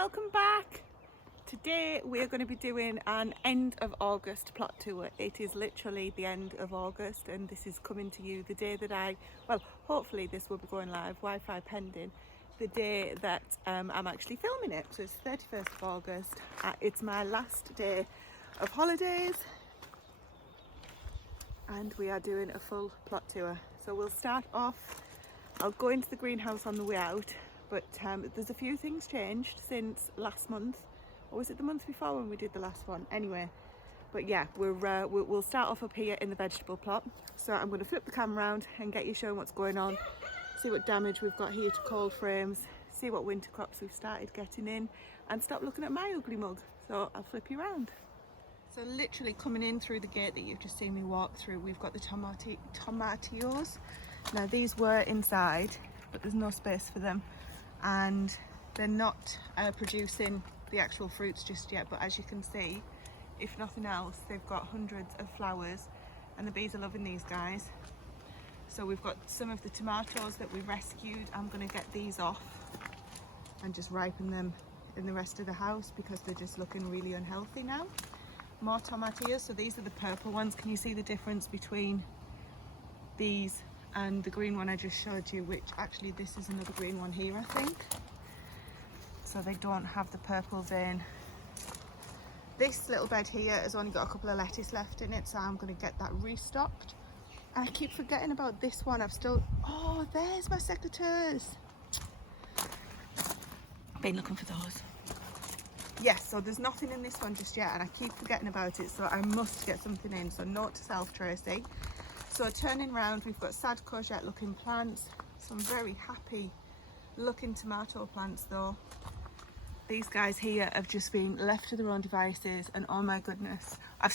Welcome back. Today we are going to be doing an end of August plot tour. It is literally the end of August and this is coming to you the day that hopefully this will be going live, Wi-Fi pending, the day that I'm actually filming it. So it's 31st of August. It's my last day of holidays and we are doing a full plot tour. So we'll start off, I'll go into the greenhouse on the way out, but there's a few things changed since last month, or was it the month before when we did the last one? Anyway, but yeah, we'll start off up here in the vegetable plot. So I'm going to flip the camera around and get you showing what's going on, see what damage we've got here to cold frames, see what winter crops we've started getting in, and stop looking at my ugly mug. So I'll flip you around. So literally coming in through the gate that you've just seen me walk through, we've got the Tomati Tomatillos. Now these were inside, but there's no space for them, and they're not producing the actual fruits just yet, but as you can see, if nothing else, they've got hundreds of flowers and the bees are loving these guys. So we've got some of the tomatoes that we rescued. I'm going to get these off and just ripen them in the rest of the house because they're just looking really unhealthy now. More tomatillos, so these are the purple ones. Can you see the difference between these and the green one I just showed you, which actually this is another green one here, I think. So they don't have the purple vein. This little bed here has only got a couple of lettuce left in it, so I'm going to get that restocked. And I keep forgetting about this one. Oh, there's my secateurs. Been looking for those. Yes, so there's nothing in this one just yet, and I keep forgetting about it, so I must get something in. So note to self, Tracy. So turning round, we've got sad courgette looking plants, some very happy looking tomato plants though. These guys here have just been left to their own devices, and oh my goodness, I have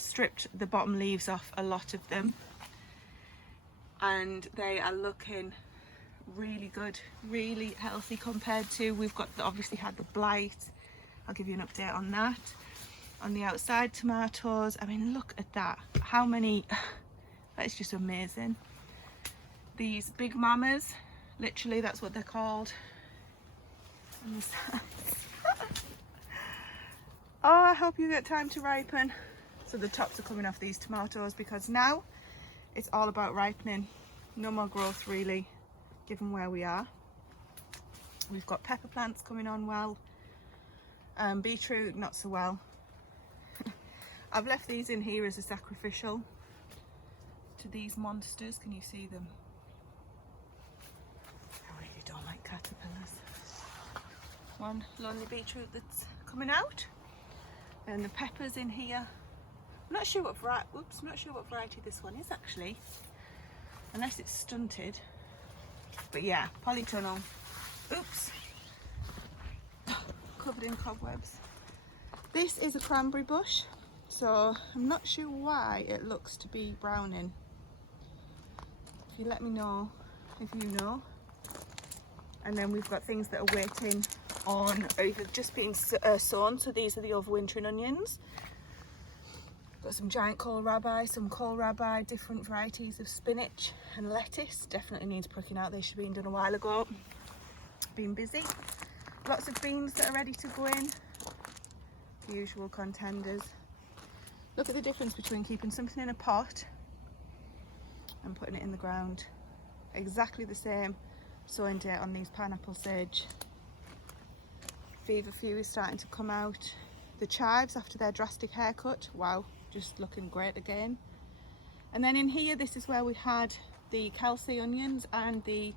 stripped the bottom leaves off a lot of them, and they are looking really good, really healthy compared to, we've got obviously had the blight. I'll give you an update on that. On the outside tomatoes, I mean, look at that, how many, that is just amazing. These big mamas, literally that's what they're called. On the sides. Oh, I hope you get time to ripen. So the tops are coming off these tomatoes because now it's all about ripening. No more growth really, given where we are. We've got pepper plants coming on well, beetroot not so well. I've left these in here as a sacrificial to these monsters. Can you see them? I really don't like caterpillars. One lonely beetroot that's coming out, and the peppers in here. I'm not sure what variety this one is actually, unless it's stunted. But yeah, polytunnel. Oops, covered in cobwebs. This is a cranberry bush, so I'm not sure why it looks to be browning. If you let me know if you know. And then we've got things that are waiting on either just being sown, so these are the overwintering onions. Got some giant kohlrabi, some kohlrabi, different varieties of spinach and lettuce. Definitely needs pricking out, they should have been done a while ago. Been busy. Lots of beans that are ready to go in. The usual contenders. Look at the difference between keeping something in a pot and putting it in the ground. Exactly the same sowing date on these pineapple sage. Feverfew is starting to come out. The chives after their drastic haircut, wow, just looking great again. And then in here, this is where we had the Kelsey onions and the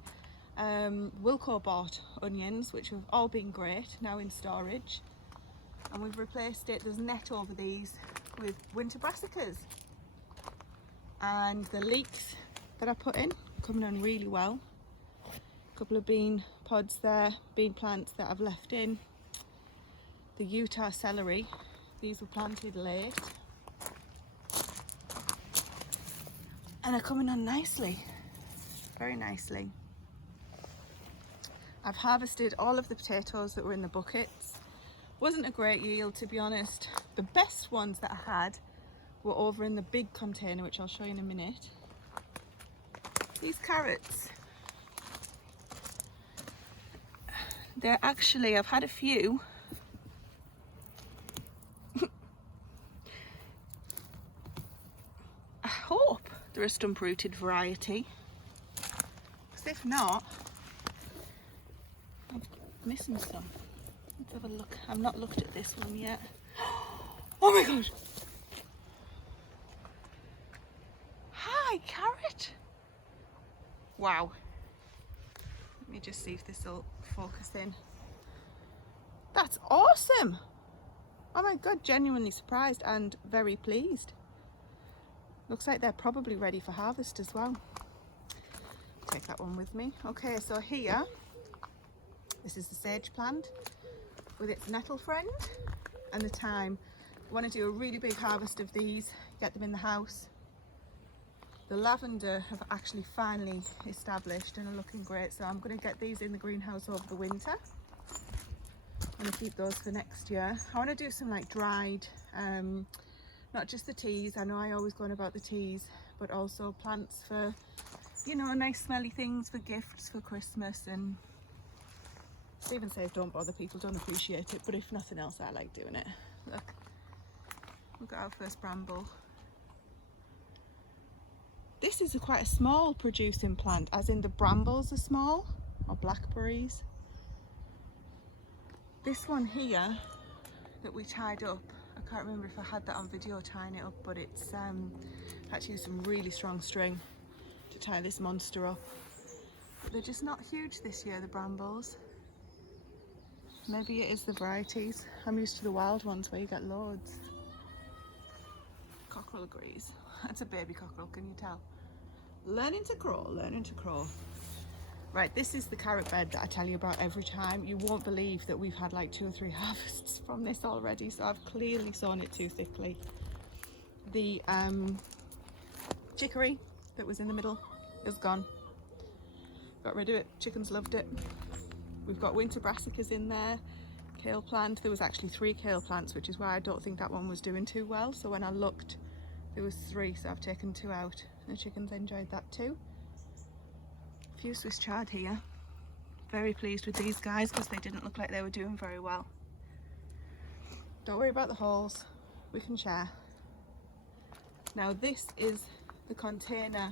Wilco bought onions, which have all been great, now in storage. And we've replaced it, there's net over these, with winter brassicas. And the leeks that I put in, coming on really well. A couple of bean pods there, bean plants that I've left in. The Utah celery, these were planted late. And are coming on nicely, very nicely. I've harvested all of the potatoes that were in the buckets. Wasn't a great yield, to be honest. The best ones that I had were over in the big container, which I'll show you in a minute. These carrots, They're actually, I've had a few. I hope they're a stump rooted variety, because if not, I'm missing some. Let's have a look. I've not looked at this one yet. Oh my god! Hi, carrot! Wow. Let me just see if this will focus in. That's awesome! Oh my god, genuinely surprised and very pleased. Looks like they're probably ready for harvest as well. Take that one with me. Okay, so here, this is the sage plant with its nettle friend, and the thyme. I want to do a really big harvest of these, get them in the house. The lavender have actually finally established and are looking great, so I'm going to get these in the greenhouse over the winter. I'm going to keep those for next year. I want to do some like dried, not just the teas. I know I always go on about the teas, but also plants for, you know, nice smelly things for gifts for Christmas. And Stephen says don't bother, people don't appreciate it, but if nothing else I like doing it. Look, we've got our first bramble. This is quite a small producing plant, as in the brambles are small, or blackberries. This one here that we tied up, I can't remember if I had that on video tying it up, but it's actually some really strong string to tie this monster up. But they're just not huge this year, the brambles. Maybe it is the varieties. I'm used to the wild ones where you get loads. Cockerel agrees. That's a baby cockerel, can you tell? Learning to crawl, learning to crawl. Right, this is the carrot bed that I tell you about every time. You won't believe that we've had like 2 or 3 harvests from this already, so I've clearly sown it too thickly. The chicory that was in the middle is gone. Got rid of it, chickens loved it. We've got winter brassicas in there, kale plant. There was actually 3 kale plants, which is why I don't think that one was doing too well. So when I looked, there was 3, so I've taken 2 out. The chickens enjoyed that too. A few Swiss chard here. Very pleased with these guys because they didn't look like they were doing very well. Don't worry about the holes, we can share. Now this is the container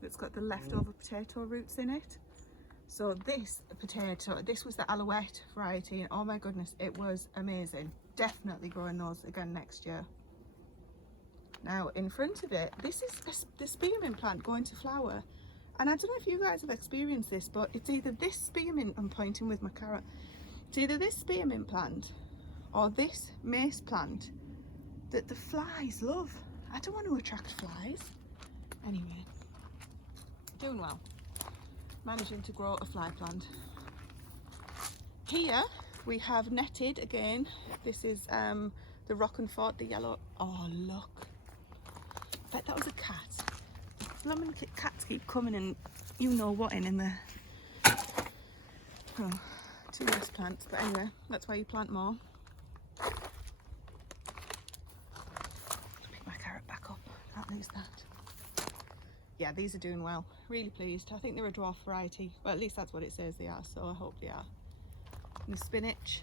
that's got the leftover potato roots in it. So this potato, this was the Alouette variety, and oh my goodness, it was amazing. Definitely growing those again next year. Now in front of it, this is the spearmint plant going to flower, and I don't know if you guys have experienced this, but it's either this spearmint, I'm pointing with my carrot, it's either this spearmint plant or this mace plant that the flies love. I don't want to attract flies. Anyway, doing well, managing to grow a fly plant. Here we have netted again. This is the rock and fort, the yellow. Oh look, I bet that was a cat. Blooming cats keep coming and you know what in there. Oh, 2 less plants, but anyway, that's why you plant more. Pick my carrot back up, can't lose that. Yeah, these are doing well, really pleased. I think they're a dwarf variety, well at least that's what it says they are, so I hope they are. And the spinach,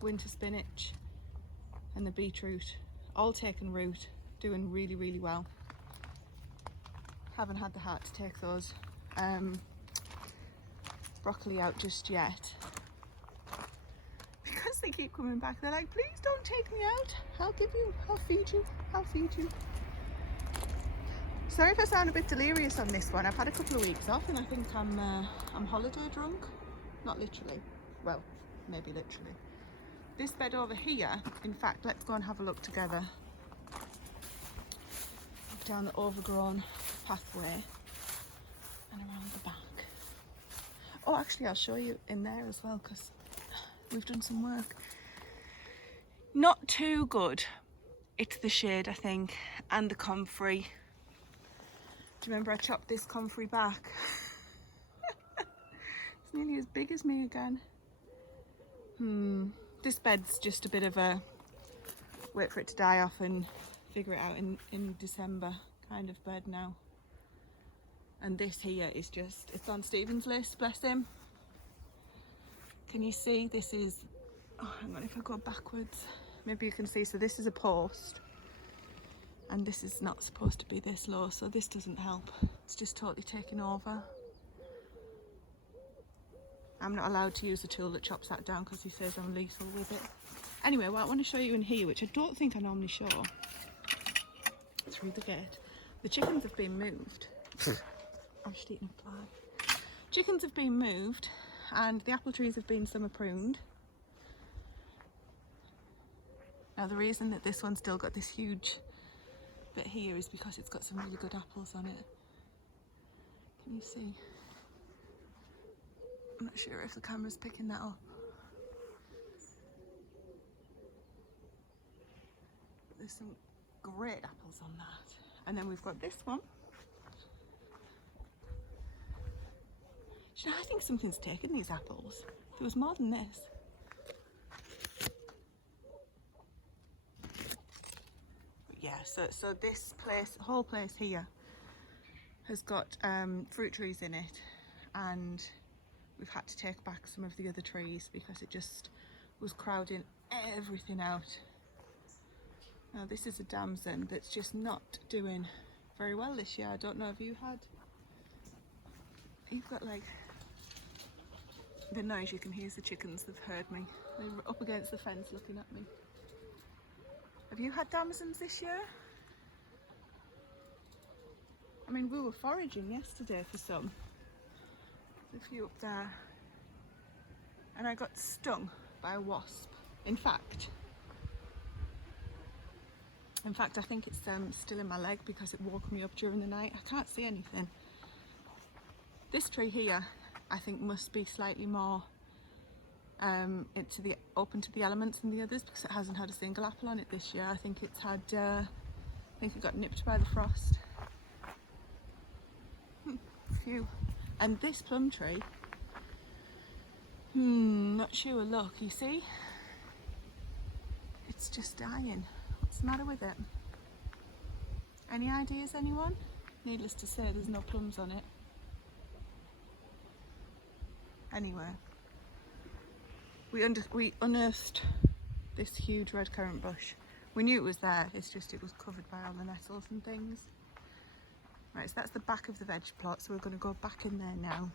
winter spinach, and the beetroot, all taken root, doing really, really well. Haven't had the heart to take those broccoli out just yet because they keep coming back. They're like, please don't take me out, I'll feed you, I'll feed you. Sorry if I sound a bit delirious on this one. I've had a couple of weeks off and I think I'm holiday drunk. Not literally, well, maybe literally. This bed over here, in fact, let's go and have a look together. Down the overgrown pathway and around the back. Oh, actually I'll show you in there as well because we've done some work. Not too good. It's the shade, I think, and the comfrey. Do you remember I chopped this comfrey back? It's nearly as big as me again. This bed's just a bit of a wait for it to die off and figure it out in December kind of bed now. And this here is just, it's on Stephen's list, bless him. Can you see? This is, oh, hang on, if I go backwards, maybe you can see. So this is a post, and this is not supposed to be this low, so this doesn't help. It's just totally taken over. I'm not allowed to use the tool that chops that down because he says I'm lethal with it. Anyway, what I want to show you in here, which I don't think I normally show, through the gate, the chickens have been moved. I'm just eating a fly. Chickens have been moved, and the apple trees have been summer pruned. Now the reason that this one's still got this huge bit here is because it's got some really good apples on it. Can you see? I'm not sure if the camera's picking that up. There's some great apples on that. And then we've got this one. Do you know, I think something's taken these apples. There was more than this. But yeah, so this place, whole place here, has got fruit trees in it, and we've had to take back some of the other trees because it just was crowding everything out. Now this is a damson that's just not doing very well this year. I don't know if you've got like, the noise you can hear is the chickens. They've heard me. They're up against the fence looking at me. Have you had damsons this year? I mean, we were foraging yesterday for some. There's a few up there. And I got stung by a wasp. In fact, I think it's still in my leg because it woke me up during the night. I can't see anything. This tree here, I think, must be slightly more open to the elements than the others because it hasn't had a single apple on it this year. I think it's had, I think it got nipped by the frost. Phew. And this plum tree, not sure. Look, you see, it's just dying. What's the matter with it? Any ideas, anyone? Needless to say, there's no plums on it. Anyway, we unearthed this huge red currant bush. We knew it was there, it's just it was covered by all the nettles and things. Right, so that's the back of the veg plot, so we're going to go back in there now.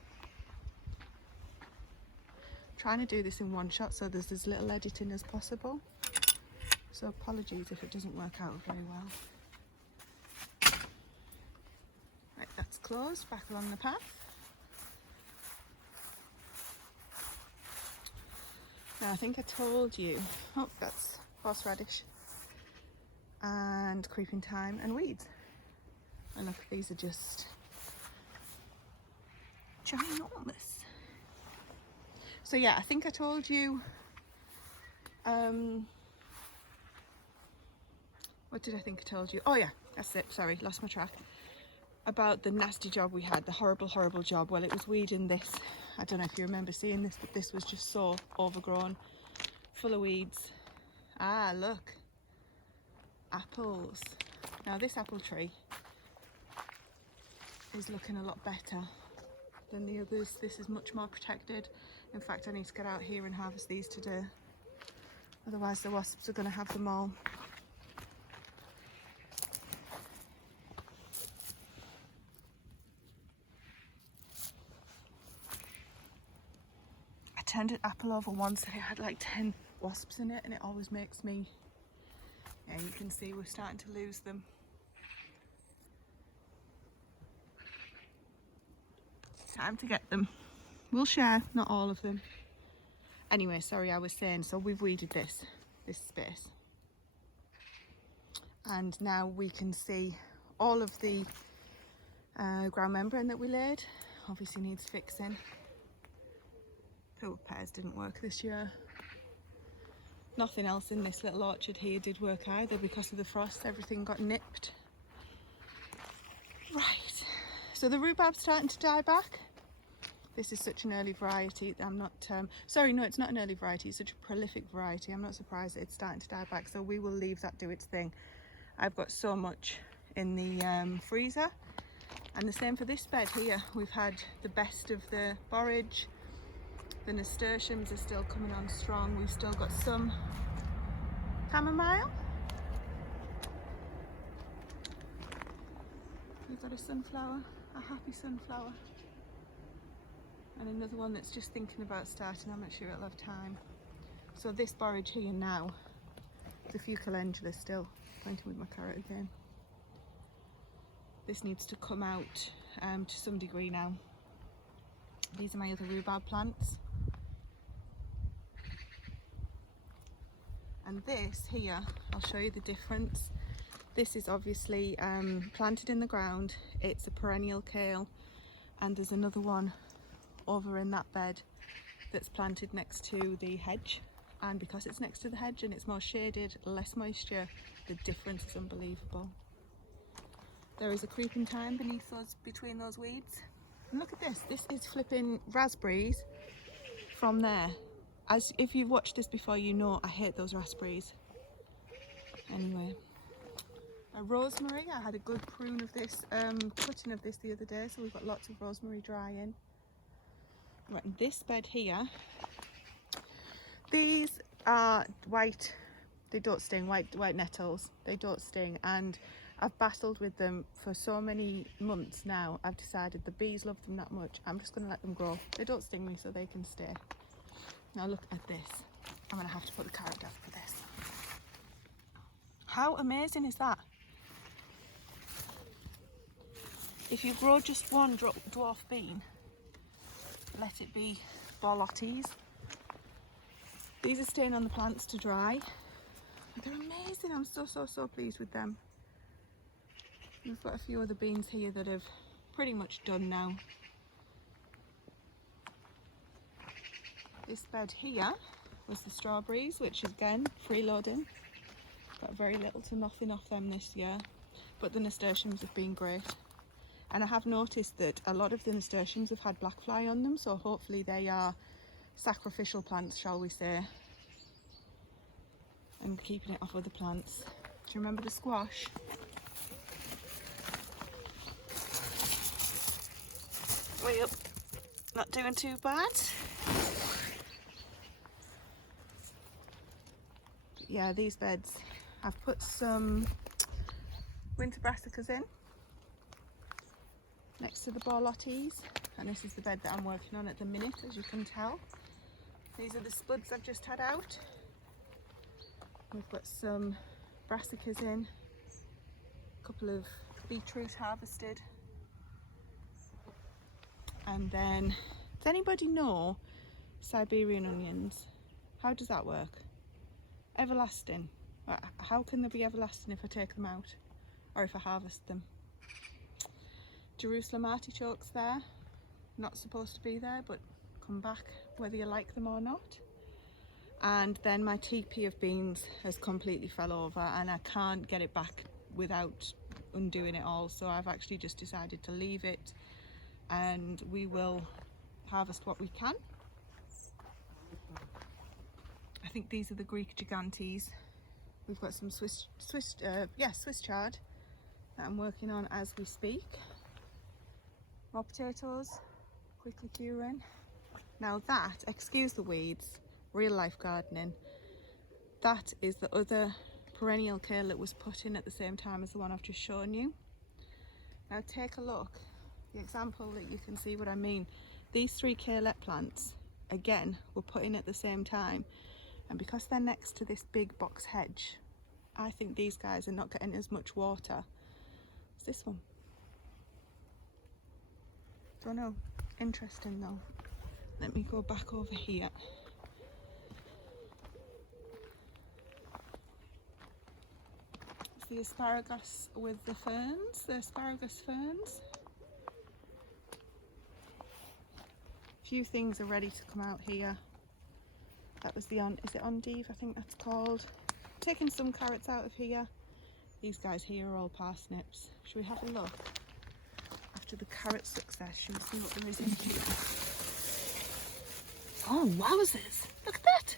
Trying to do this in one shot so there's as little editing as possible. So apologies if it doesn't work out very well. Right, that's closed, back along the path. Now I think I told you, oh, that's horseradish and creeping thyme and weeds. And look, these are just ginormous. So yeah, I think I told you, what did I think I told you? Oh yeah, that's it, sorry, lost my track. About the nasty job we had, the horrible job. Well, it was weeding this. I don't know if you remember seeing this, but this was just so overgrown, full of weeds. Ah, look, apples. Now this apple tree is looking a lot better than the others. This is much more protected. In fact, I need to get out here and harvest these today. Otherwise the wasps are going to have them all. I turned an apple over once and it had like 10 wasps in it, and it always makes me, yeah, you can see we're starting to lose them. Time to get them. We'll share, not all of them. Anyway, sorry, I was saying, so we've weeded this space. And now we can see all of the ground membrane that we laid. Obviously needs fixing. Poor pears didn't work this year. Nothing else in this little orchard here did work either because of the frost. Everything got nipped. Right, so the rhubarb's starting to die back. This is such an early variety. I'm not, sorry, no, it's not an early variety. It's such a prolific variety. I'm not surprised that it's starting to die back. So we will leave that do its thing. I've got so much in the freezer, And the same for this bed here. We've had the best of the borage. The nasturtiums are still coming on strong. We've still got some chamomile. We've got a sunflower, a happy sunflower. And another one that's just thinking about starting. I'm not sure it'll have time. So this borage here now, there's a few calendula still. Pointing with my carrot again. This needs to come out to some degree now. These are my other rhubarb plants. And this here, I'll show you the difference. This is obviously planted in the ground. It's a perennial kale, and there's another one over in that bed that's planted next to the hedge. And because it's next to the hedge and it's more shaded, less moisture, the difference is unbelievable. There is a creeping thyme beneath those, between those weeds. And look at this. This is flipping raspberries from there. As if you've watched this before, you know I hate those raspberries. Anyway, a rosemary. I had a good prune of this, cutting of this the other day, so we've got lots of rosemary drying. Right, in this bed here, these are white. They don't sting. White nettles. They don't sting, and I've battled with them for so many months now. I've decided the bees love them that much. I'm just going to let them grow. They don't sting me, so they can stay. Now look at this. I'm going to have to put the carrot down for this. How amazing is that? If you grow just one dwarf bean, let it be borlotties. These are staying on the plants to dry. They're amazing. I'm so pleased with them. We've got a few other beans here that have pretty much done now. This bed here was the strawberries, which is again freeloading. Got very little to nothing off them this year, but the nasturtiums have been great. And I have noticed that a lot of the nasturtiums have had black fly on them, so hopefully they are sacrificial plants, shall we say, and keeping it off other plants. Do you remember the squash? Way up, not doing too bad. Yeah, these beds, I've put some winter brassicas in next to the borlotties, and this is the bed that I'm working on at the minute, as you can tell. These are the spuds I've just had out. We've got some brassicas in, a couple of beetroot harvested, and then, does anybody know Siberian onions? How does that work? Everlasting. How can they be everlasting if I take them out or if I harvest them? Jerusalem artichokes there, not supposed to be there, but come back whether you like them or not. And then my teepee of beans has completely fell over and I can't get it back without undoing it all, so I've actually just decided to leave it and we will harvest what we can. I think these are the Greek gigantes. We've got some Swiss chard that I'm working on as we speak. Raw potatoes, quickly curing. Now that, excuse the weeds, real life gardening, that is the other perennial kale that was put in at the same time as the one I've just shown you. Now take a look, the example that you can see what I mean. These three kalet plants, again, were put in at the same time, and because they're next to this big box hedge, I think these guys are not getting as much water as this one. Don't know, interesting though. Let me go back over here. It's the asparagus with the ferns, the asparagus ferns. A few things are ready to come out here. That was the is it endive, I think that's called. Taking some carrots out of here. These guys here are all parsnips. Should we have a look? After the carrot success, should we see what there is in here? Oh, wowzers! Look at that!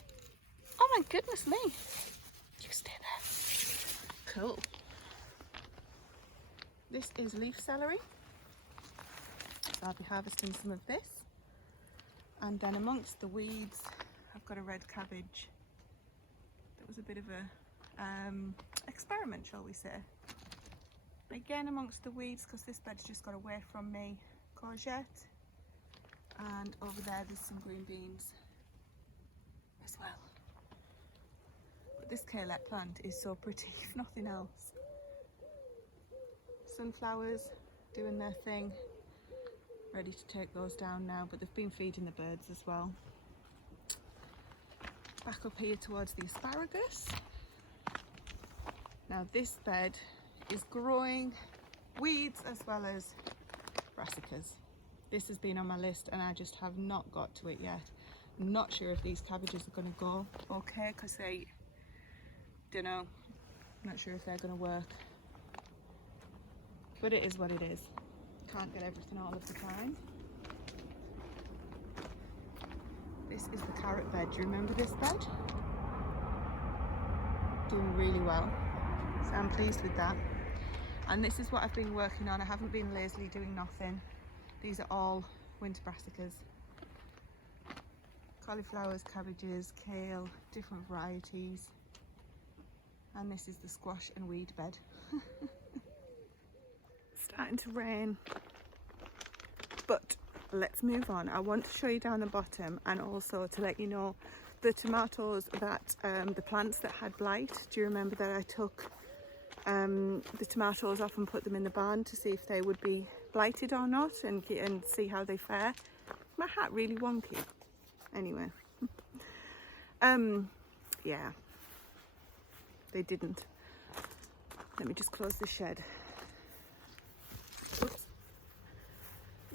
Oh my goodness me! You stay there. Cool. This is leaf celery. So I'll be harvesting some of this. And then amongst the weeds, I've got a red cabbage. That was a bit of a experiment, shall we say. Again amongst the weeds, because this bed's just got away from me, courgette. And over there there's some green beans as well. But this kale plant is so pretty, if nothing else. Sunflowers doing their thing. Ready to take those down now, but they've been feeding the birds as well. Back up here towards the asparagus. Now this bed is growing weeds as well as brassicas. This has been on my list and I just have not got to it yet. I'm not sure if these cabbages are going to go okay, because they, don't know, I'm not sure if they're going to work. But it is what it is. Can't get everything all of the time. This is the carrot bed. Do you remember this bed? Doing really well. So I'm pleased with that. And this is what I've been working on. I haven't been lazily doing nothing. These are all winter brassicas. Cauliflowers, cabbages, kale, different varieties. And this is the squash and weed bed. Starting to rain. But let's move on. I want to show you down the bottom and also to let you know the tomatoes that, the plants that had blight. Do you remember that I took the tomatoes off and put them in the barn to see if they would be blighted or not and see how they fare? My hat really wonky. Anyway, yeah, they didn't. Let me just close the shed. Oops.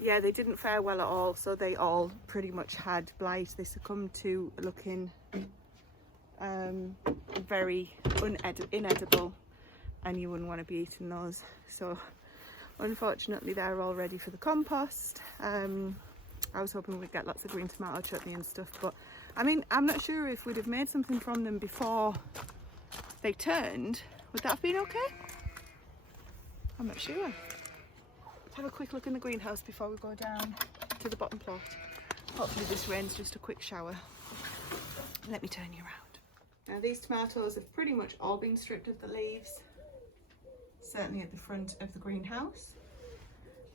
Yeah, they didn't fare well at all, so they all pretty much had blight. They succumbed to looking very inedible, and you wouldn't want to be eating those. So unfortunately they're all ready for the compost. I was hoping we'd get lots of green tomato chutney and stuff, but I mean, I'm not sure if we'd have made something from them before they turned. Would that have been okay? I'm not sure. Let's have a quick look in the greenhouse before we go down to the bottom plot. Hopefully this rain's just a quick shower. Let me turn you around. Now these tomatoes have pretty much all been stripped of the leaves, certainly at the front of the greenhouse,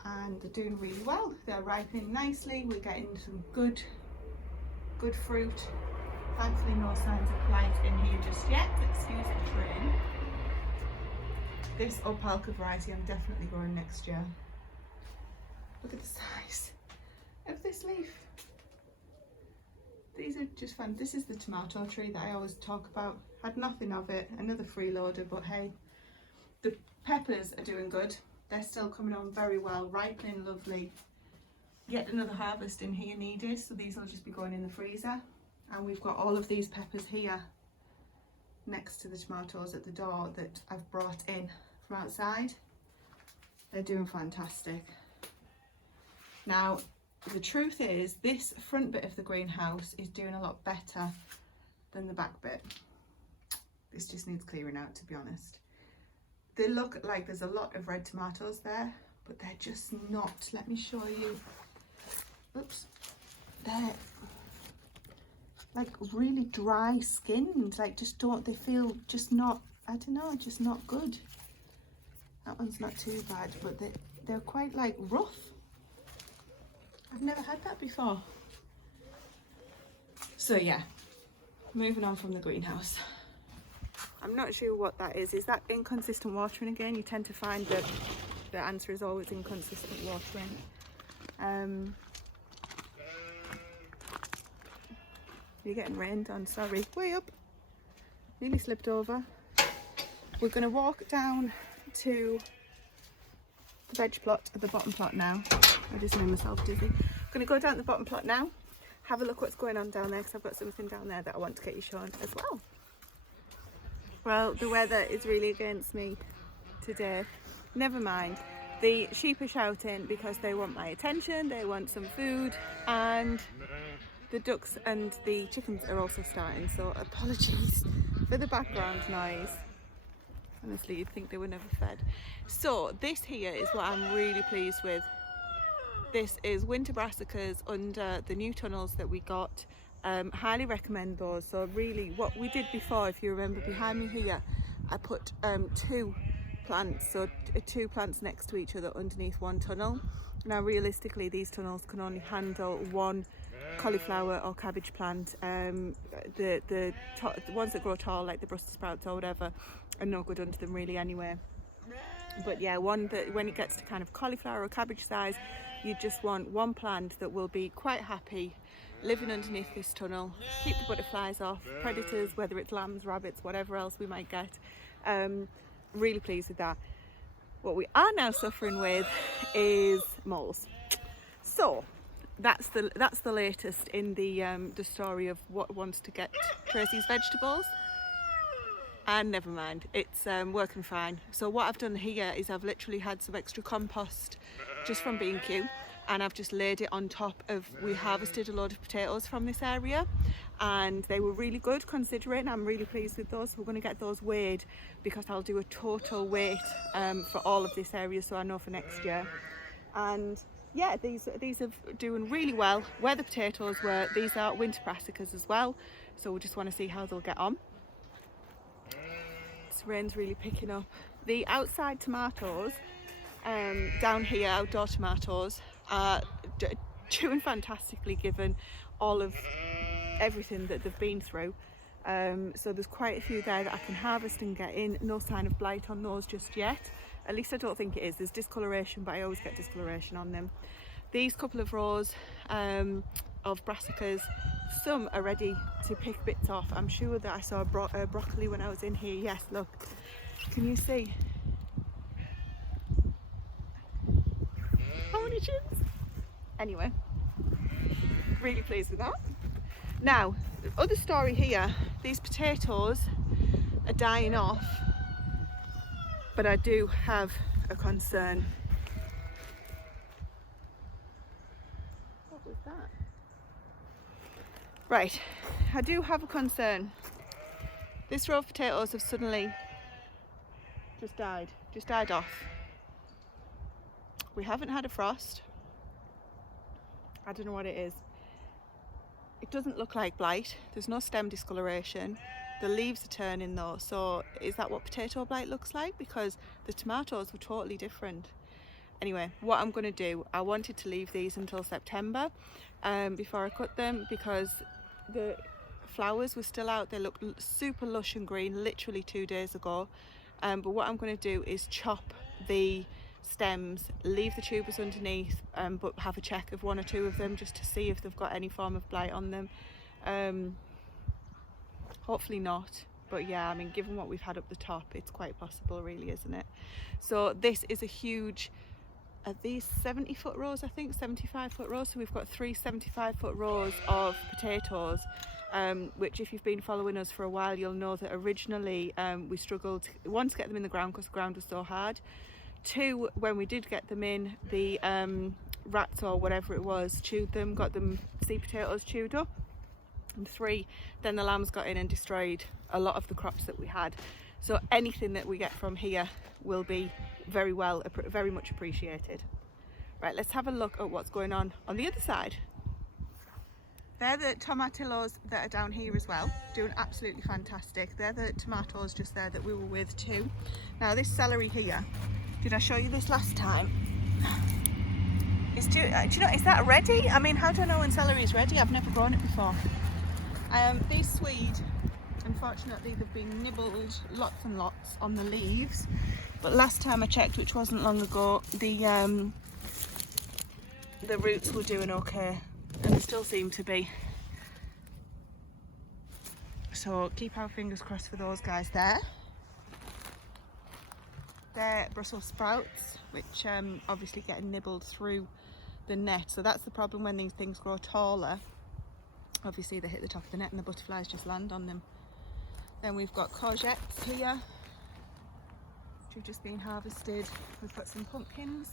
and they're doing really well. They're ripening nicely. We're getting some good fruit. Thankfully no signs of blight in here just yet. Excuse the rain. This Opalka variety I'm definitely growing next year. Look at the size of this leaf. These are just fun. This is the tomato tree that I always talk about. Had nothing of it, another freeloader, but hey. The peppers are doing good. They're still coming on very well, ripening lovely. Yet another harvest in here needed, so these will just be going in the freezer. And we've got all of these peppers here next to the tomatoes at the door that I've brought in from outside. They're doing fantastic. Now, the truth is, this front bit of the greenhouse is doing a lot better than the back bit. This just needs clearing out, to be honest. They look like there's a lot of red tomatoes there, but they're just not. Let me show you. Oops. They're like really dry skinned, like just don't, they feel just not, I don't know, just not good. That one's not too bad, but they're quite like rough. I've never had that before. So yeah, moving on from the greenhouse. I'm not sure what that is. Is that inconsistent watering again? You tend to find that the answer is always inconsistent watering. You're getting rained on, sorry. Way up. Nearly slipped over. We're going to walk down to the veg plot at the bottom plot now. I just made myself dizzy. I'm going to go down to the bottom plot now, have a look what's going on down there, because I've got something down there that I want to get you shown as well. Well, the weather is really against me today. Never mind. The sheep are shouting because they want my attention, they want some food, and the ducks and the chickens are also starting, so apologies for the background noise. Honestly, you'd think they were never fed. So this here is what I'm really pleased with. This is winter brassicas under the new tunnels that we got. Highly recommend those. So really what we did before, if you remember behind me here, I put two plants, so two plants next to each other underneath one tunnel. Now realistically these tunnels can only handle one cauliflower or cabbage plant. The ones that grow tall, like the Brussels sprouts or whatever, are no good under them really anyway. But yeah, one that when it gets to kind of cauliflower or cabbage size, you just want one plant that will be quite happy living underneath this tunnel, keep the butterflies off, predators, whether it's lambs, rabbits, whatever else we might get. Really pleased with that. What we are now suffering with is moles. So that's the latest in the story of what wants to get Tracy's vegetables. And never mind, it's working fine. So what I've done here is I've literally had some extra compost just from B&Q, and I've just laid it on top of, we harvested a load of potatoes from this area and they were really good considering. I'm really pleased with those. We're going to get those weighed because I'll do a total weight for all of this area, so I know for next year. And yeah, these are doing really well. Where the potatoes were, these are winter brassicas as well, so we just want to see how they'll get on. This rain's really picking up. The outside tomatoes down here, outdoor tomatoes, are doing fantastically given all of everything that they've been through. So there's quite a few there that I can harvest and get in. No sign of blight on those just yet. At least I don't think it is. There's discoloration, but I always get discoloration on them. These couple of rows of brassicas, some are ready to pick bits off. I'm sure that I saw broccoli when I was in here. Yes, look, can you see how many chins? Anyway, really pleased with that. Now, the other story here, these potatoes are dying off, but I do have a concern. What was that? Right, I do have a concern. This row of potatoes have suddenly just died off. We haven't had a frost. I don't know what it is. It doesn't look like blight. There's no stem discoloration. The leaves are turning though, so is that what potato blight looks like? Because the tomatoes were totally different. Anyway, what I'm going to do, I wanted to leave these until September before I cut them, because the flowers were still out. They look super lush and green literally 2 days ago. But what I'm going to do is chop the stems, leave the tubers underneath, but have a check of one or two of them just to see if they've got any form of blight on them. Hopefully not, but yeah, I mean, given what we've had up the top, it's quite possible really, isn't it? So this is a huge, are these 70-foot rows? I think 75-foot rows. So we've got 3 75-foot rows of potatoes, which if you've been following us for a while, you'll know that originally we struggled, one, to get them in the ground because the ground was so hard. 2, when we did get them in, the rats or whatever it was chewed them, got them seed potatoes chewed up. And 3, then the lambs got in and destroyed a lot of the crops that we had. So anything that we get from here will be very much appreciated. Right, let's have a look at what's going on the other side. They're the tomatillos that are down here as well, doing absolutely fantastic. They're the tomatoes just there that we were with too. Now this celery here, did I show you this last time? Do you know, is that ready? I mean, how do I know when celery is ready? I've never grown it before. These Swede, unfortunately, they've been nibbled lots and lots on the leaves. But last time I checked, which wasn't long ago, the roots were doing okay, and they still seem to be. So keep our fingers crossed for those guys there. They're Brussels sprouts, which obviously get nibbled through the net. So that's the problem when these things grow taller. Obviously they hit the top of the net and the butterflies just land on them. Then we've got courgettes here, which have just been harvested. We've got some pumpkins.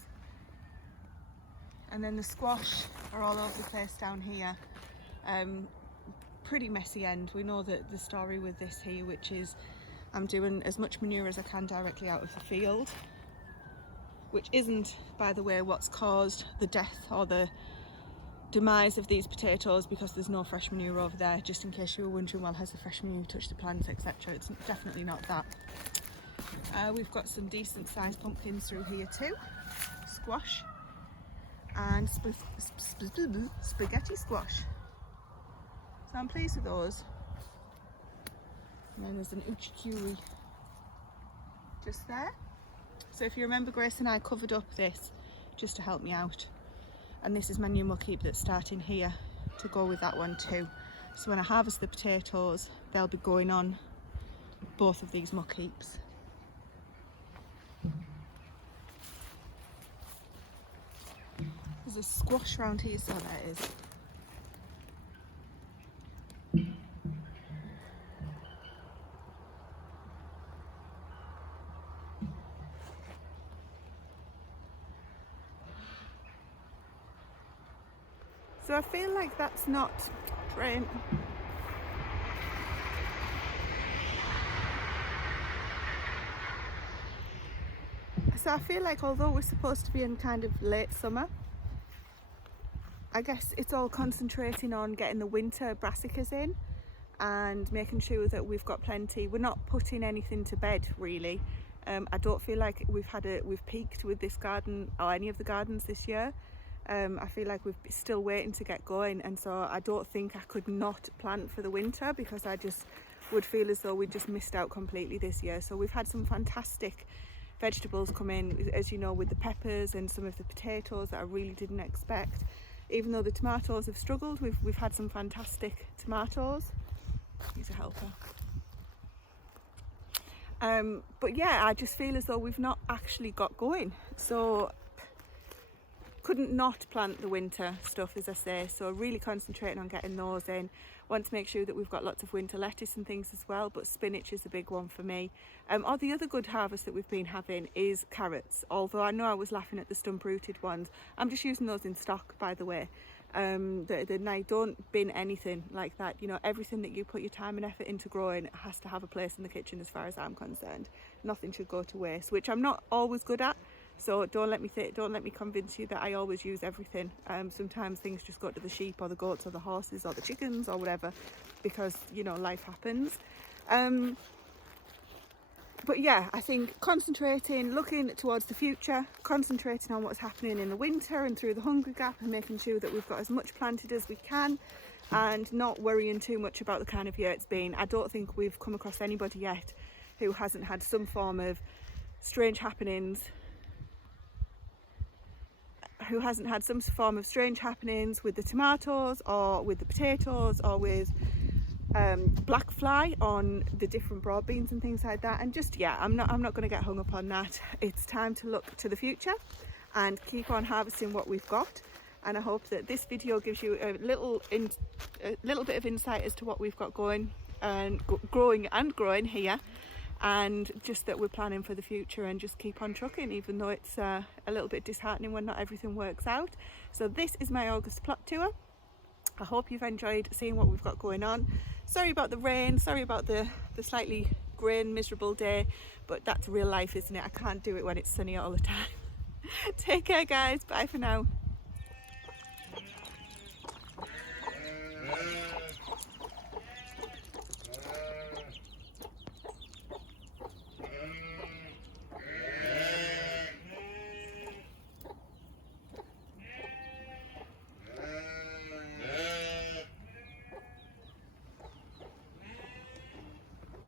And then the squash are all over the place down here. Pretty messy end. We know that the story with this here, which is I'm doing as much manure as I can directly out of the field. which isn't, by the way, what's caused the death or the demise of these potatoes, because there's no fresh manure over there, just in case you were wondering, well, has the fresh manure touched the plants, etc. It's definitely not that. We've got some decent sized pumpkins through here too, squash and spaghetti squash, so I'm pleased with those. And then there's an uchikuri just there. So if you remember, Grace and I covered up this just to help me out, and this is my new muck heap that's starting here to go with that one too. So when I harvest the potatoes, they'll be going on both of these muck heaps. There's a squash around here, so there it is. So I feel like that's not train. So I feel like although we're supposed to be in kind of late summer, I guess it's all concentrating on getting the winter brassicas in and making sure that we've got plenty. We're not putting anything to bed really. I don't feel like we've peaked with this garden or any of the gardens this year. I feel like we're still waiting to get going, and so I don't think I could not plant for the winter, because I just would feel as though we just missed out completely this year. So we've had some fantastic vegetables come in, as you know, with the peppers and some of the potatoes that I really didn't expect. Even though the tomatoes have struggled, we've had some fantastic tomatoes. He's a helper. But yeah, I just feel as though we've not actually got going. So couldn't not plant the winter stuff, as I say, so really concentrating on getting those in. Want to make sure that we've got lots of winter lettuce and things as well, but spinach is a big one for me. Or the other good harvest that we've been having is carrots, although I know I was laughing at the stump rooted ones. I'm just using those in stock, by the way. I don't bin anything like that. You know, everything that you put your time and effort into growing has to have a place in the kitchen, as far as I'm concerned. Nothing should go to waste, which I'm not always good at. So don't let me convince you that I always use everything. Sometimes things just go to the sheep or the goats or the horses or the chickens or whatever, because, you know, life happens. But yeah, I think concentrating, looking towards the future, concentrating on what's happening in the winter and through the Hunger Gap, and making sure that we've got as much planted as we can, and not worrying too much about the kind of year it's been. I don't think we've come across anybody yet who hasn't had some form of strange happenings, with the tomatoes or with the potatoes or with black fly on the different broad beans and things like that. And just, yeah, I'm not going to get hung up on that. It's time to look to the future and keep on harvesting what we've got. And I hope that this video gives you a little bit of insight as to what we've got going and growing here, and just that we're planning for the future and just keep on trucking, even though it's a little bit disheartening when not everything works out. So this is my August plot tour. I hope you've enjoyed seeing what we've got going on. Sorry about the rain, sorry about the slightly grey and miserable day, but that's real life, isn't it? I can't do it when it's sunny all the time. Take care, guys. Bye for now.